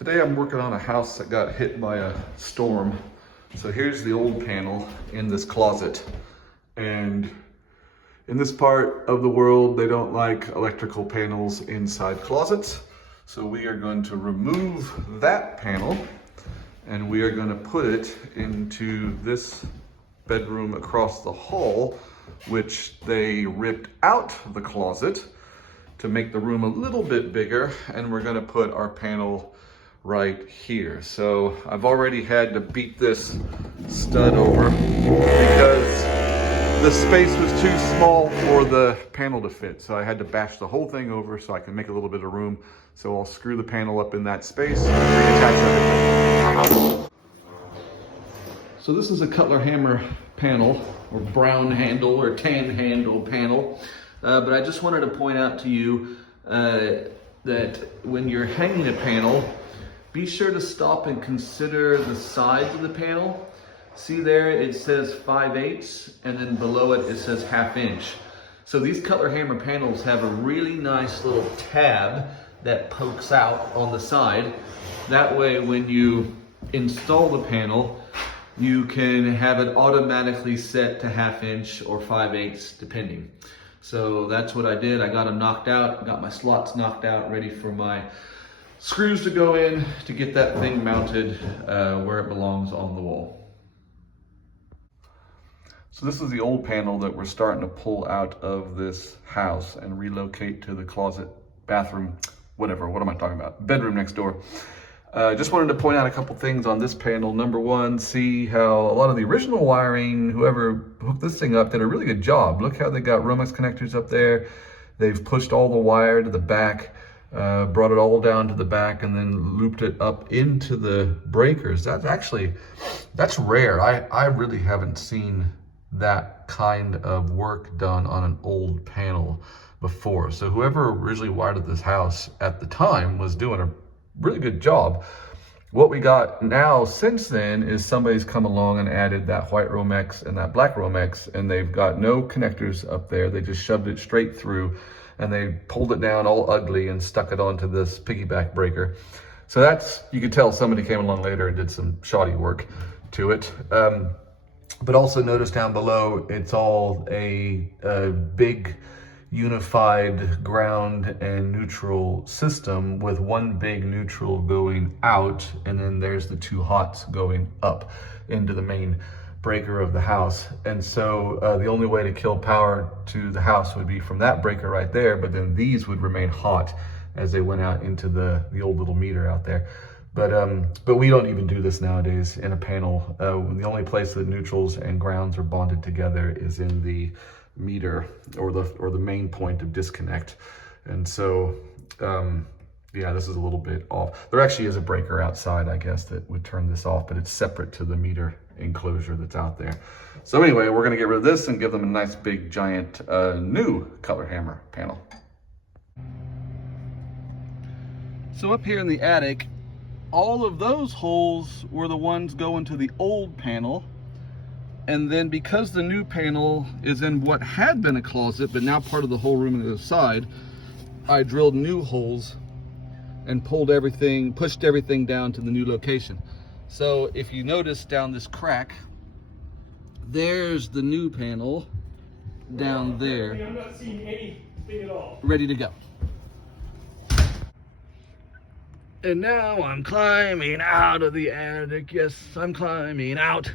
Today I'm working on a house that got hit by a storm. So here's the old panel in this closet. And in this part of the world, they don't like electrical panels inside closets. So we are going to remove that panel and we are going to put it into this bedroom across the hall, which they ripped out of the closet to make the room a little bit bigger, and we're gonna put our panel right here. So I've already had to beat this stud over because the space was too small for the panel to fit. So I had to bash the whole thing over so I can make a little bit of room. So I'll screw the panel up in that space and reattach everything. So this is a Cutler hammer panel, or brown handle or tan handle panel. But I just wanted to point out to you that when you're hanging a panel, be sure to stop and consider the size of the panel. See there, it says 5/8, and then below it, it says 1/2 inch. So these Cutler hammer panels have a really nice little tab that pokes out on the side. That way, when you install the panel, you can have it automatically set to 1/2 inch or 5/8, depending. So that's what I did. I got them knocked out, got my slots knocked out, ready for my screws to go in to get that thing mounted where it belongs on the wall. So this is the old panel that we're starting to pull out of this house and relocate to the closet, bathroom, whatever, what am I talking about? Bedroom next door. Just wanted to point out a couple things on this panel. Number one, see how a lot of the original wiring, whoever hooked this thing up did a really good job. Look how they got Romex connectors up there. They've pushed all the wire to the back, brought it all down to the back, and then looped it up into the breakers. That's rare. I really haven't seen that kind of work done on an old panel before. So whoever originally wired this house at the time was doing a really good job. What we got now since then is somebody's come along and added that white Romex and that black Romex, and they've got no connectors up there. They just shoved it straight through and they pulled it down all ugly and stuck it onto this piggyback breaker. So that's, you could tell somebody came along later and did some shoddy work to it. But also notice down below, it's all a big unified ground and neutral system with one big neutral going out, and then there's the two hots going up into the main breaker of the house. And so the only way to kill power to the house would be from that breaker right there, but then these would remain hot as they went out into the old little meter out there. But we don't even do this nowadays in a panel. The only place that neutrals and grounds are bonded together is in the meter or the main point of disconnect. And so yeah, this is a little bit off. There actually is a breaker outside, I guess, that would turn this off, but it's separate to the meter enclosure that's out there. So anyway, we're going to get rid of this and give them a nice big giant new Cutler hammer panel. So up here in the attic, all of those holes were the ones going to the old panel. And then because the new panel is in what had been a closet, but now part of the whole room on the other side, I drilled new holes and pushed everything down to the new location. So if you notice down this crack, there's the new panel down there. I'm not seeing anything at all. Ready to go. And now I'm climbing out of the attic. Yes, I'm climbing out.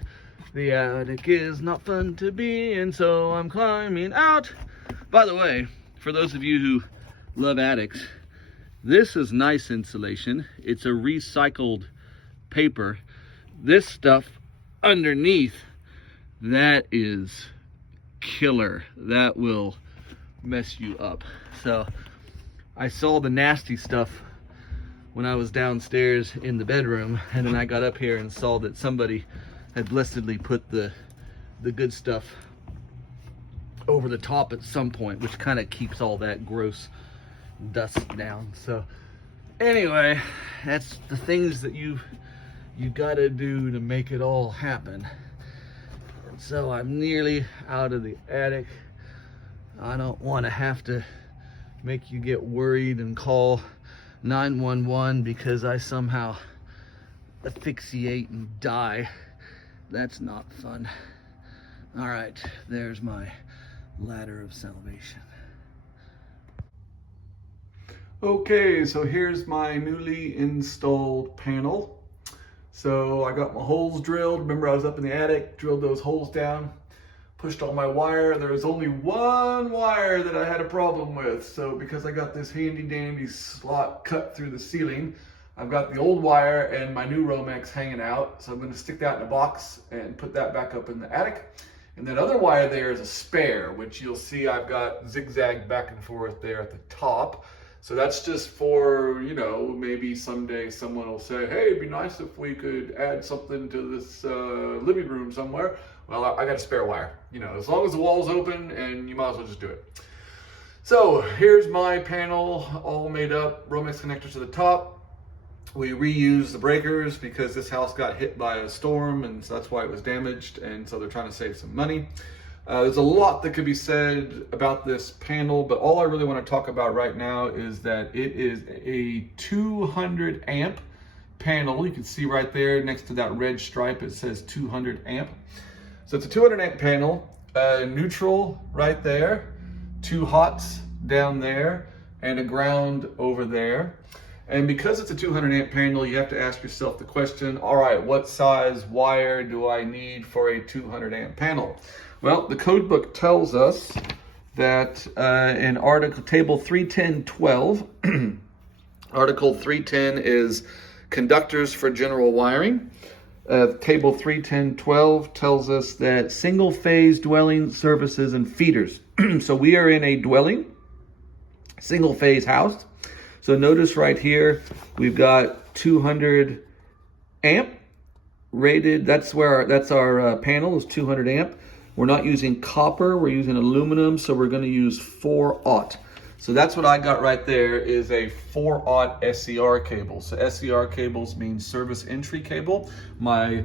The attic is not fun to be in, so I'm climbing out. By the way, for those of you who love attics, this is nice insulation. It's a recycled paper. This stuff underneath, that is killer. That will mess you up. So I saw the nasty stuff when I was downstairs in the bedroom, and then I got up here and saw that somebody had blessedly put the good stuff over the top at some point, which kind of keeps all that gross dust down. So anyway, that's the things that you gotta do to make it all happen. And so I'm nearly out of the attic. I don't want to have to make you get worried and call 911 because I somehow asphyxiate and die. That's not fun. All right, there's my ladder of salvation. Okay, so here's my newly installed panel. So I got my holes drilled. Remember, I was up in the attic, drilled those holes down, pushed all my wire. There was only one wire that I had a problem with. So because I got this handy dandy slot cut through the ceiling, I've got the old wire and my new Romex hanging out. So I'm going to stick that in a box and put that back up in the attic. And that other wire there is a spare, which you'll see I've got zigzag back and forth there at the top. So that's just for, you know, maybe someday someone will say, hey, it'd be nice if we could add something to this living room somewhere. Well, I got a spare wire. You know, as long as the wall's open, and you might as well just do it. So here's my panel all made up, Romex connectors to the top. We reused the breakers because this house got hit by a storm, and so that's why it was damaged, and so they're trying to save some money. There's a lot that could be said about this panel, but all I really want to talk about right now is that it is a 200 amp panel. You can see right there next to that red stripe, it says 200 amp. So it's a 200 amp panel, neutral right there, 2 hots down there, and a ground over there. And because it's a 200 amp panel, you have to ask yourself the question, all right, what size wire do I need for a 200 amp panel? Well, the code book tells us that in article table 310.12, article 310 is conductors for general wiring. Table 310.12 tells us that single phase dwelling services and feeders. So we are in a dwelling, single phase house. So notice right here, we've got 200 amp rated. That's our panel is 200 amp. We're not using copper, we're using aluminum, so we're gonna use 4/0. So that's what I got right there is a 4/0 SCR cable. So SCR cables mean service entry cable. My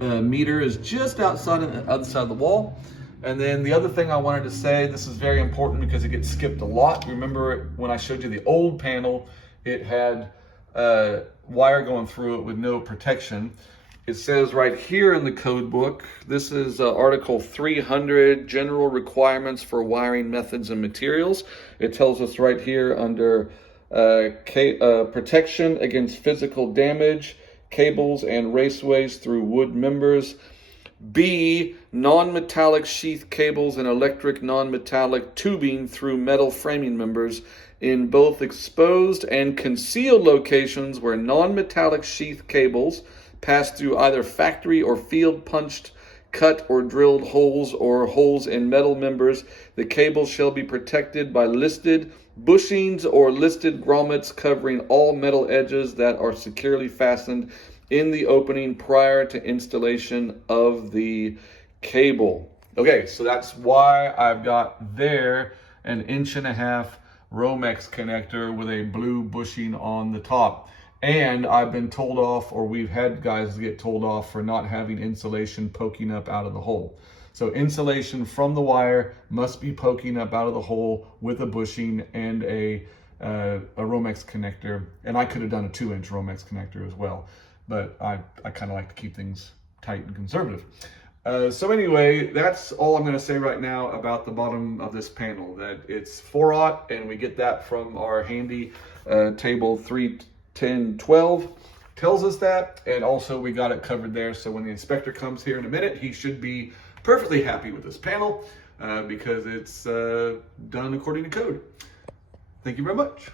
meter is just outside on the other side of the wall. And then the other thing I wanted to say, this is very important because it gets skipped a lot. Remember when I showed you the old panel, it had wire going through it with no protection. It says right here in the code book, this is Article 300, General Requirements for Wiring Methods and Materials. It tells us right here under protection against physical damage, cables and raceways through wood members. B, non-metallic sheath cables and electric non-metallic tubing through metal framing members in both exposed and concealed locations where non-metallic sheath cables pass through either factory or field punched, cut or drilled holes or holes in metal members. The cables shall be protected by listed bushings or listed grommets covering all metal edges that are securely fastened in the opening prior to installation of the cable. Okay, so that's why I've got there an 1.5" Romex connector with a blue bushing on the top. And I've been told off, or we've had guys get told off for not having insulation poking up out of the hole. So insulation from the wire must be poking up out of the hole with a bushing and a Romex connector. And I could have done a 2-inch Romex connector as well, but I kind of like to keep things tight and conservative. So anyway, that's all I'm going to say right now about the bottom of this panel, that it's 4/0, and we get that from our handy table 310.12 tells us that, and also we got it covered there, so when the inspector comes here in a minute, he should be perfectly happy with this panel because it's done according to code. Thank you very much.